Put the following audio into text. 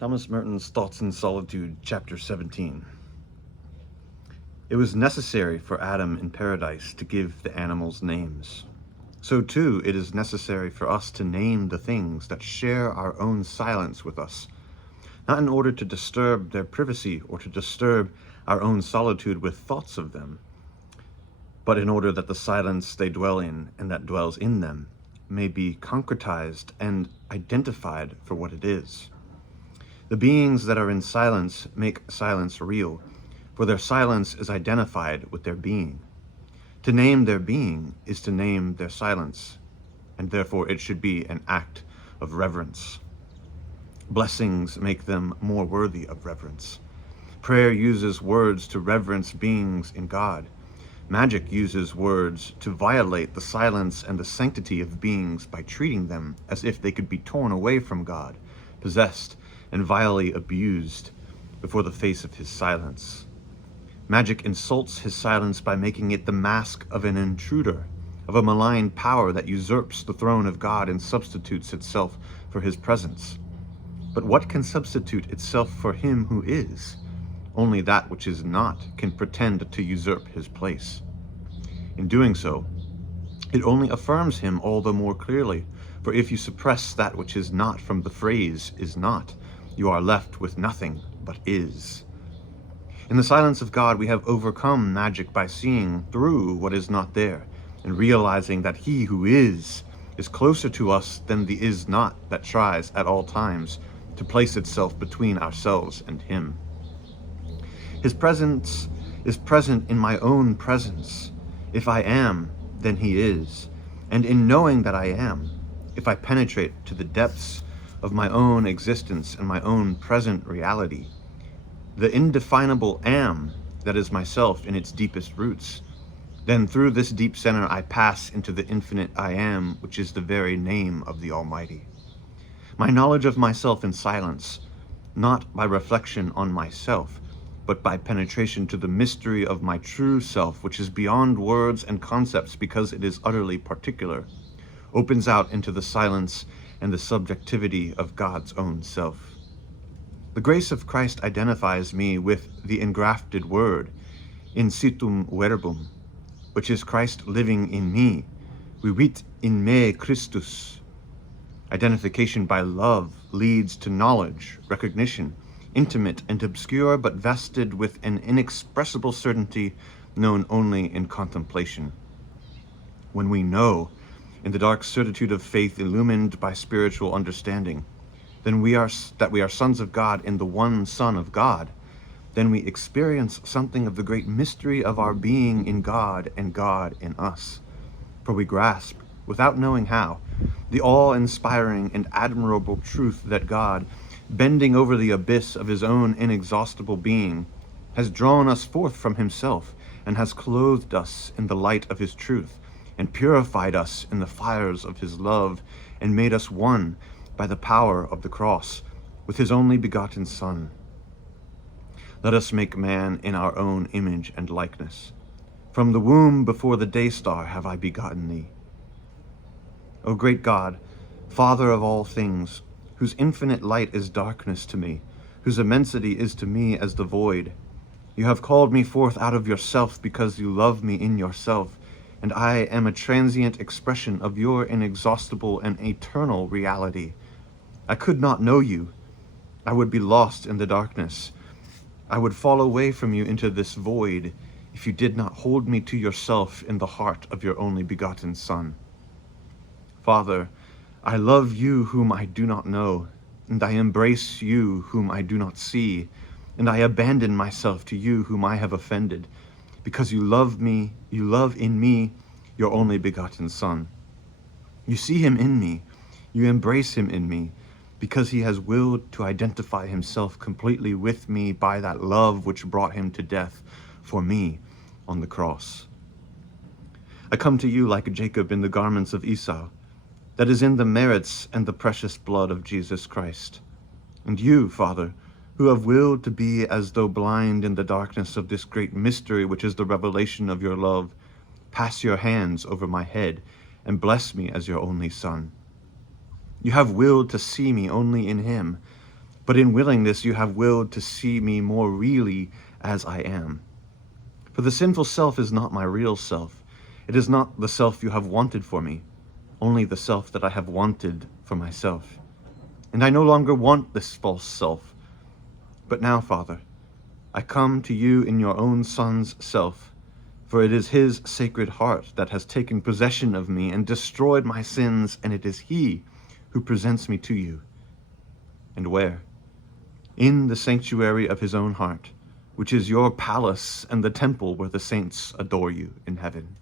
Thomas Merton's Thoughts in Solitude, Chapter 17. It was necessary for Adam in paradise to give the animals names. So too it is necessary for us to name the things that share our own silence with us, not in order to disturb their privacy or to disturb our own solitude with thoughts of them, but in order that the silence they dwell in and that dwells in them may be concretized and identified for what it is. The beings that are in silence make silence real, for their silence is identified with their being. To name their being is to name their silence, and therefore it should be an act of reverence. Blessings make them more worthy of reverence. Prayer uses words to reverence beings in God. Magic uses words to violate the silence and the sanctity of beings by treating them as if they could be torn away from God, possessed, and vilely abused before the face of his silence. Magic insults his silence by making it the mask of an intruder, of a malign power that usurps the throne of God and substitutes itself for his presence. But what can substitute itself for him who is? Only that which is not can pretend to usurp his place. In doing so, it only affirms him all the more clearly, for if you suppress that which is not from the phrase is not, you are left with nothing but is. In the silence of God, we have overcome magic by seeing through what is not there, and realizing that he who is closer to us than the is not that tries at all times to place itself between ourselves and him. His presence is present in my own presence. If I am, then he is. And in knowing that I am, if I penetrate to the depths of my own existence and my own present reality, the indefinable am that is myself in its deepest roots, then through this deep center I pass into the infinite I am, which is the very name of the Almighty. My knowledge of myself in silence, not by reflection on myself, but by penetration to the mystery of my true self, which is beyond words and concepts because it is utterly particular, opens out into the silence and the subjectivity of God's own self. The grace of Christ identifies me with the engrafted word, in situm verbum, which is Christ living in me, vivit in me Christus. Identification by love leads to knowledge, recognition, intimate and obscure, but vested with an inexpressible certainty known only in contemplation. When we know, in the dark certitude of faith illumined by spiritual understanding, then we are sons of God in the one Son of God, then we experience something of the great mystery of our being in God and God in us. For we grasp, without knowing how, the awe-inspiring and admirable truth that God, bending over the abyss of his own inexhaustible being, has drawn us forth from himself and has clothed us in the light of his truth and purified us in the fires of his love and made us one by the power of the cross with his only begotten Son. Let us make man in our own image and likeness. From the womb before the day star have I begotten thee. O great God, Father of all things, whose infinite light is darkness to me, whose immensity is to me as the void. You have called me forth out of yourself because you love me in yourself, and I am a transient expression of your inexhaustible and eternal reality. I could not know you. I would be lost in the darkness. I would fall away from you into this void if you did not hold me to yourself in the heart of your only begotten Son. Father, I love you whom I do not know, and I embrace you whom I do not see, and I abandon myself to you whom I have offended, because you love me, you love in me your only begotten Son. You see him in me, you embrace him in me, because he has willed to identify himself completely with me by that love which brought him to death for me on the cross. I come to you like Jacob in the garments of Esau, that is in the merits and the precious blood of Jesus Christ. And you, Father, who have willed to be as though blind in the darkness of this great mystery which is the revelation of your love, pass your hands over my head and bless me as your only Son. You have willed to see me only in him, but in willingness you have willed to see me more really as I am. For the sinful self is not my real self. It is not the self you have wanted for me, only the self that I have wanted for myself. And I no longer want this false self. But now, Father, I come to you in your own Son's self, for it is his sacred heart that has taken possession of me and destroyed my sins, and it is he who presents me to you. And where? In the sanctuary of his own heart, which is your palace and the temple where the saints adore you in heaven.